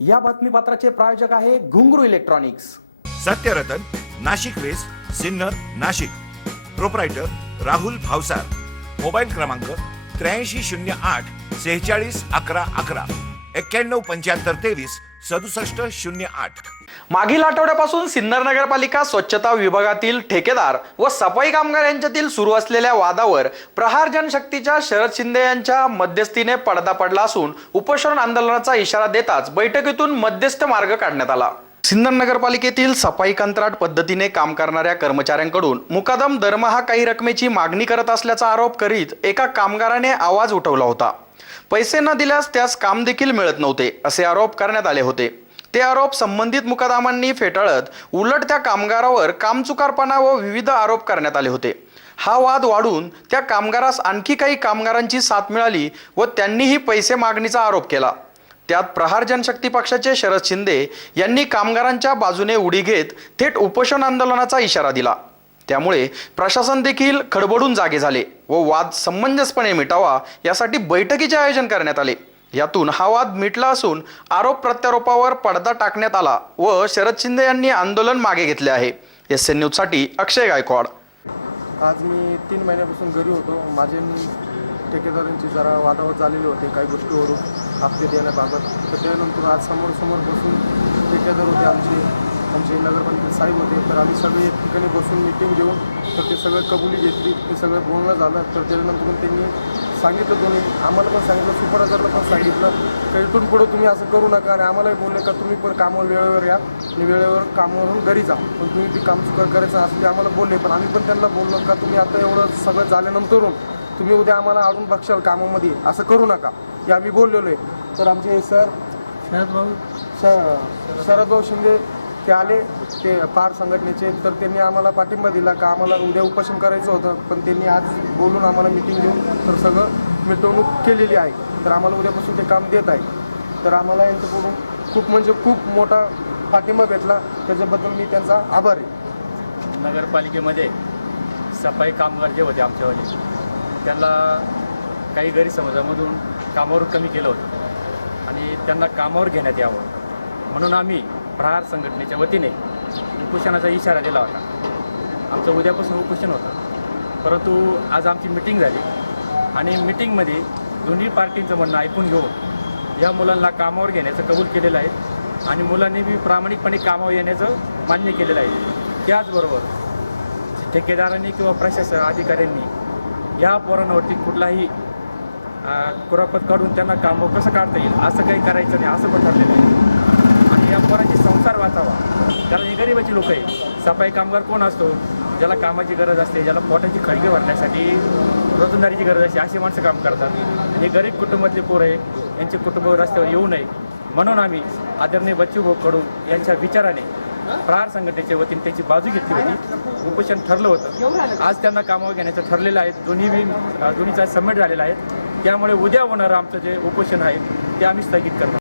या बातमीपत्राचे प्रायोजक आहे Ghungroo electronics. Satyaratan, Nashik west, Sinnar, Nashik. Proprietor Rahul Bhavsar. Mobile क्रमांक 8308 46 11 11 91 75 23 67 08। मागील आठवड्यापासून सिन्नर नगरपालिका स्वच्छता विभागातील ठेकेदार व सफाई कामगार यांच्यातील सुरू असलेल्या वादावर प्रहार जनशक्तीच्या शरद शिंदे यांच्या मध्यस्थीने पडदा पडला असून उपोषण आंदोलनाचा इशारा देताच बैठकीतून मध्यस्थ मार्ग काढण्यात आला। सिन्नर नगरपालिकेतील सफाई कंत्राट पद्धतीने काम करणाऱ्या कर्मचाऱ्यांकडून मुकादम दरमहा काही रकमेची मागणी करत असल्याचा आरोप करीत एका कामगाराने आवाज उठवला होता। पैसे न दिल्यास त्यास काम देखील मिळत नव्हते असे आरोप करण्यात आले होते। ते आरोप संबंधित मुकादमांनी फेटाळत उलट त्या कामगारावर कामचुकारपणा व विविध आरोप करण्यात आले होते। हा वाद वाढून त्या कामगारास आणखी काही कामगारांची साथ मिळाली व त्यांनीही पैसे मागणीचा आरोप केला। त्यात प्रहार जनशक्ती पक्षाचे शरद शिंदे यांनी कामगारांच्या बाजूने उडी घेत थेट उपोषण आंदोलनाचा इशारा दिला। त्यामुळे प्रशासन देखील खडबडून जागे झाले व वाद समंजसपणे मिटावा यासाठी बैठकीचे आयोजन करण्यात आले। यातून हा वाद मिटला असून आरोप प्रत्यारोपावर पडदा टाकण्यात आला व शरद शिंदे यांनी आंदोलन मागे घेतले आहे। SN न्यूज साठी अक्षय गायकवाड। आज मी 3 महिन्यापासून घरी होतो। माझे ठेकेदारांची जरा वादावाद झालेली होते काही गोष्टीवरून हप्ते देण्याबाबत। तर त्यानंतर आज समोर बसून ठेकेदार होते आमचे नगरपालिकेचे साहेब होते। तर आम्ही सगळे एक ठिकाणी बसून मीटिंग घेऊन तर ते सगळं कबुली घेतली, ते सगळं बोलणं झालं। तर त्यानंतर त्यांनी सांगितलं, दोन्ही आम्हाला पण सांगितलं, सुपरवायझरला पण सांगितलं की इथून पुढं तुम्ही असं करू नका। आणि आम्हालाही बोलले का तुम्ही पण कामावर वेळेवर या आणि वेळेवर कामावरून घरी जा, पण तुम्ही ती काम चुकार करायचं असं ते आम्हाला बोलले। पण आम्ही पण त्यांना बोललो का तुम्ही आता एवढं सगळं झाल्यानंतरून तुम्ही उद्या आम्हाला आडून बघशाल कामामध्ये, असं करू नका हे आम्ही बोललेलो आहे। तर आमचे सर शरदभाऊ शिंदे ते आले, ते पार संघटनेचे। तर त्यांनी आम्हाला पाठिंबा दिला का आम्हाला उद्या उपोषण करायचं होतं, पण त्यांनी आज बोलून आम्हाला मिटिंग घेऊन तर सगळं मिटवणूक केलेली आहे। तर आम्हाला उद्यापासून ते काम देत आहे। तर आम्हाला यांच्याकडून खूप मोठा पाठिंबा भेटला, त्याच्याबद्दल मी त्यांचा आभार आहे। नगरपालिकेमध्ये सफाई कामगार जे होते आमच्यावाले, त्यांना काही गैरसमजामधून कामावर कमी केलं होतं आणि त्यांना कामावर घेण्यात यावं म्हणून आम्ही प्रहार संघटनेच्या वतीने उपोषणाचा इशारा दिला होता। आमचं उद्यापासून उपोषण होतं, परंतु आज आमची मिटिंग झाली आणि मिटिंगमध्ये दोन्ही पार्टींचं म्हणणं ऐकून घेऊन या मुलांना कामावर घेण्याचं कबूल केलेलं आहे आणि मुलांनी बी प्रामाणिकपणे कामावर येण्याचं मान्य केलेलं आहे। त्याचबरोबर ठेकेदारांनी किंवा प्रशासन अधिकाऱ्यांनी या पोरांवरती कुठलाही कुरापत काढून त्यांना कामावर कसं काढता येईल असं काही करायचं नाही असं पण ठरलेलं आहे। आणि या पोरांचे संसार वाचावा, कारण ही गरिबाची लोक आहे। सफाई कामगार कोण असतो? ज्याला कामाची गरज असते, ज्याला पोटाची खळगे भरण्यासाठी रोजंदारीची गरज असते, अशी माणसं काम करतात। हे गरीब कुटुंबातले पोर आहे, यांचे कुटुंब रस्त्यावर येऊ नये म्हणून आम्ही आदरणीय बच्चूभाऊ कडू यांच्या विचाराने प्रहार संघटनेच्या वतीने त्याची बाजू घेतली होती। उपोषण ठरलं होतं, आज त्यांना कामावर घेण्याचं ठरलेलं आहे। दोन्हीचा सबमिट झालेला आहे। त्यामुळे उद्या होणारं आमचं जे उपोषण आहे ते आम्ही स्थगित करतो।